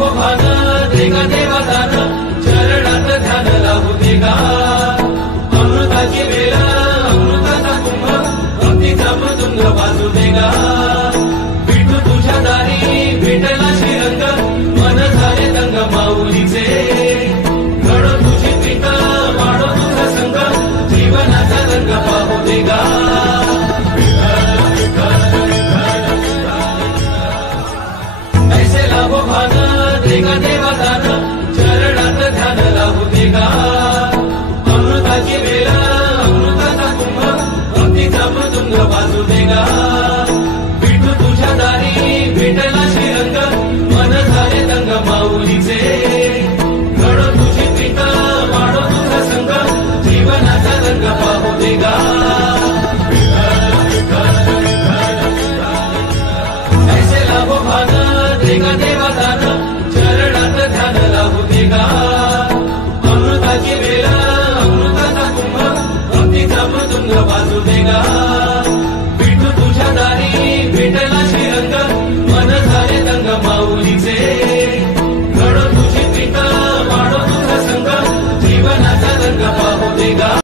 लाभो भान देगा देवादान चरणात ध्यान लावू देगा अमृताची वेळ अमृताचा कुंभ भक्तीचा मृदुंग वाजू देगा विठू तुझ्या दारी भेटला श्रीरंग मन झाले दंग माऊलीचे घडो तुझी प्रीत वाढो तुझा संग जीवनाचा रंग पाहू देगा ऐसे लाभो भान देगा देवादान चरणात ध्यान लावू देगा अमृताची वेळ अमृताचा कुंभ भक्तीचा मृदुंग वाजू देगा विठू तुझ्या दारी भेटला श्रीरंग मन झाले दंग माऊलीचे घडो तुझी प्रीत वाढो तुझा संग जीवनाचा रंग पाहू देगा ऐसे लाभो भान देगा देवादान चरणात ध्यान लावू देगा अमृताची वेळ